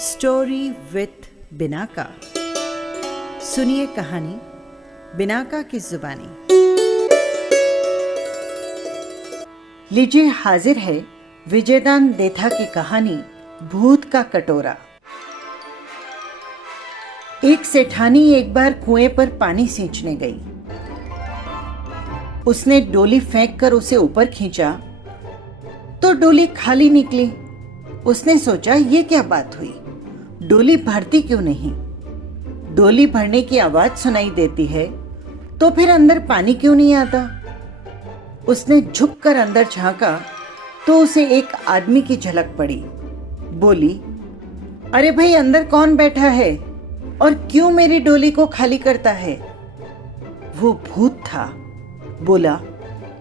Story with Binaca. सुनिए कहानी Binaca की जुबानी। लीजिए हाजिर है विजयदान देथा की कहानी भूत का कटोरा। एक सेठानी एक बार कुएं पर पानी सींचने गई। उसने डोली फेंक कर उसे ऊपर खींचा तो डोली खाली निकली। उसने सोचा ये क्या बात हुई, डोली भरती क्यों नहीं? डोली भरने की आवाज सुनाई देती है तो फिर अंदर पानी क्यों नहीं आता? उसने झुककर अंदर झांका तो उसे एक आदमी की झलक पड़ी। बोली, अरे भाई, अंदर कौन बैठा है और क्यों मेरी डोली को खाली करता है? वो भूत था। बोला,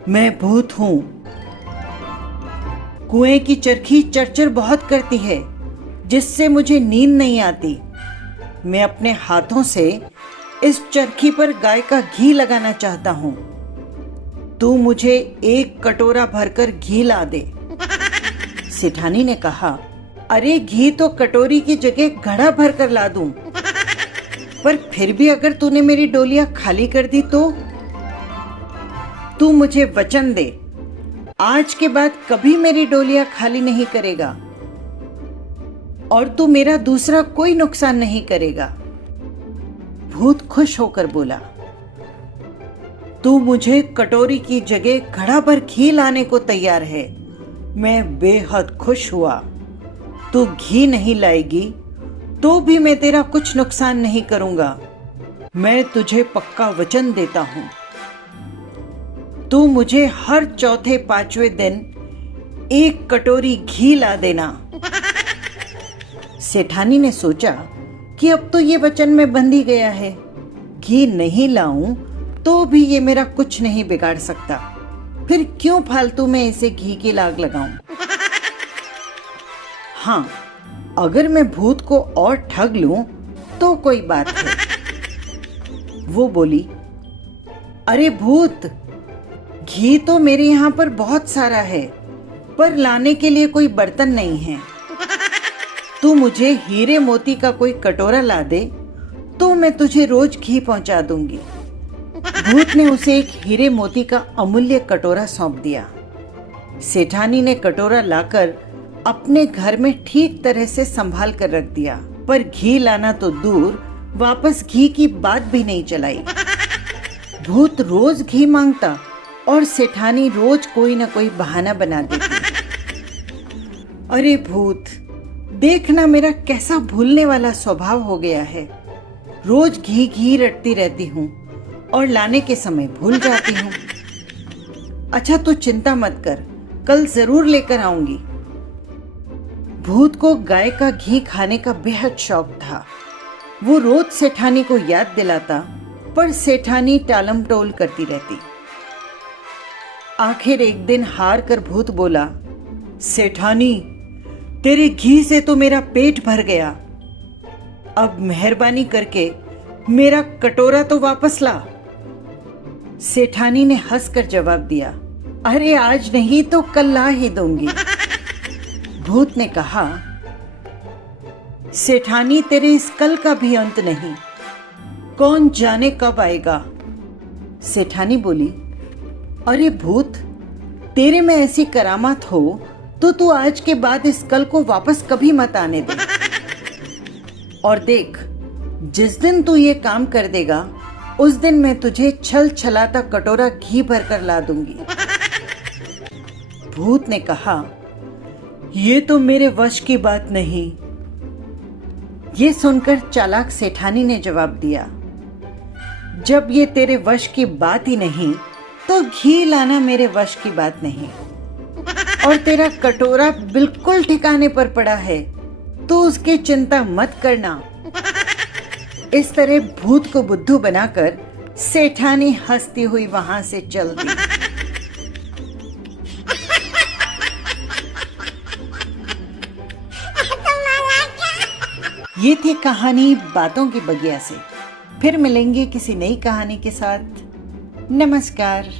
मैं भूत हूं। कुएं की चरखी चरचर बहुत करती है जिससे मुझे नींद नहीं आती। मैं अपने हाथों से इस चरखी पर गाय का घी लगाना चाहता हूं। तू मुझे एक कटोरा भरकर घी ला दे। सेठानी ने कहा, अरे घी तो कटोरी की जगह घड़ा भरकर ला दूं, पर फिर भी अगर तूने मेरी डोलियां खाली कर दी तो? तू मुझे वचन दे, आज के बाद कभी मेरी डोलियां खाली नहीं करेगा और तू मेरा दूसरा कोई नुकसान नहीं करेगा। भूत खुश होकर बोला, तू मुझे कटोरी की जगह घड़ा भर घी लाने को तैयार है। मैं बेहद खुश हुआ। तू घी नहीं लाएगी तो भी मैं तेरा कुछ नुकसान नहीं करूंगा। मैं तुझे पक्का वचन देता हूं। तू मुझे हर चौथे पांचवें दिन एक कटोरी घी ला देना। सेठानी ने सोचा कि अब तो ये वचन में बंध ही गया है। घी नहीं लाऊं तो भी ये मेरा कुछ नहीं बिगाड़ सकता। फिर क्यों फालतू में इसे घी की लाग लगाऊं? हाँ, अगर मैं भूत को और ठग लूं तो कोई बात है। वो बोली, अरे भूत, घी तो मेरे यहाँ पर बहुत सारा है, पर लाने के लिए कोई बर्तन नहीं है। तू मुझे हीरे मोती का कोई कटोरा ला दे तो मैं तुझे रोज घी पहुंचा दूंगी। भूत ने उसे एक हीरे मोती का अमूल्य कटोरा सौंप दिया। सेठानी ने कटोरा लाकर अपने घर में ठीक तरह से संभाल कर रख दिया, पर घी लाना तो दूर, वापस घी की बात भी नहीं चलाई। भूत रोज घी मांगता और सेठानी रोज कोई ना कोई बहाना बना देती। अरे भूत, देखना मेरा कैसा भूलने वाला स्वभाव हो गया है। रोज घी घी रटती रहती हूँ और लाने के समय भूल जाती हूँ। अच्छा, तू चिंता मत कर, कल जरूर लेकर आऊंगी। भूत को गाय का घी खाने का बेहद शौक था। वो रोज सेठानी को याद दिलाता, पर सेठानी टालम टोल करती रहती। आखिर एक दिन हार कर भूत बोला, सेठानी, तेरे घी से तो मेरा पेट भर गया। अब मेहरबानी करके मेरा कटोरा तो वापस ला। सेठानी ने हंसकर जवाब दिया, अरे आज नहीं तो कल ला ही दूंगी। भूत ने कहा, सेठानी, तेरे इस कल का भी अंत नहीं, कौन जाने कब आएगा। सेठानी बोली, अरे भूत, तेरे में ऐसी करामात हो तो तू आज के बाद इस कल को वापस कभी मत आने दे। और देख, जिस दिन तू ये काम कर देगा उस दिन मैं तुझे छल छलाता कटोरा घी भरकर ला दूंगी। भूत ने कहा, ये तो मेरे वश की बात नहीं। ये सुनकर चालाक सेठानी ने जवाब दिया, जब ये तेरे वश की बात ही नहीं तो घी लाना मेरे वश की बात नहीं। और तेरा कटोरा बिल्कुल ठिकाने पर पड़ा है तो उसकी चिंता मत करना। इस तरह भूत को बुद्धू बनाकर सेठानी हंसती हुई वहां से चल दी। ये थी कहानी बातों की बगिया से। फिर मिलेंगे किसी नई कहानी के साथ। नमस्कार।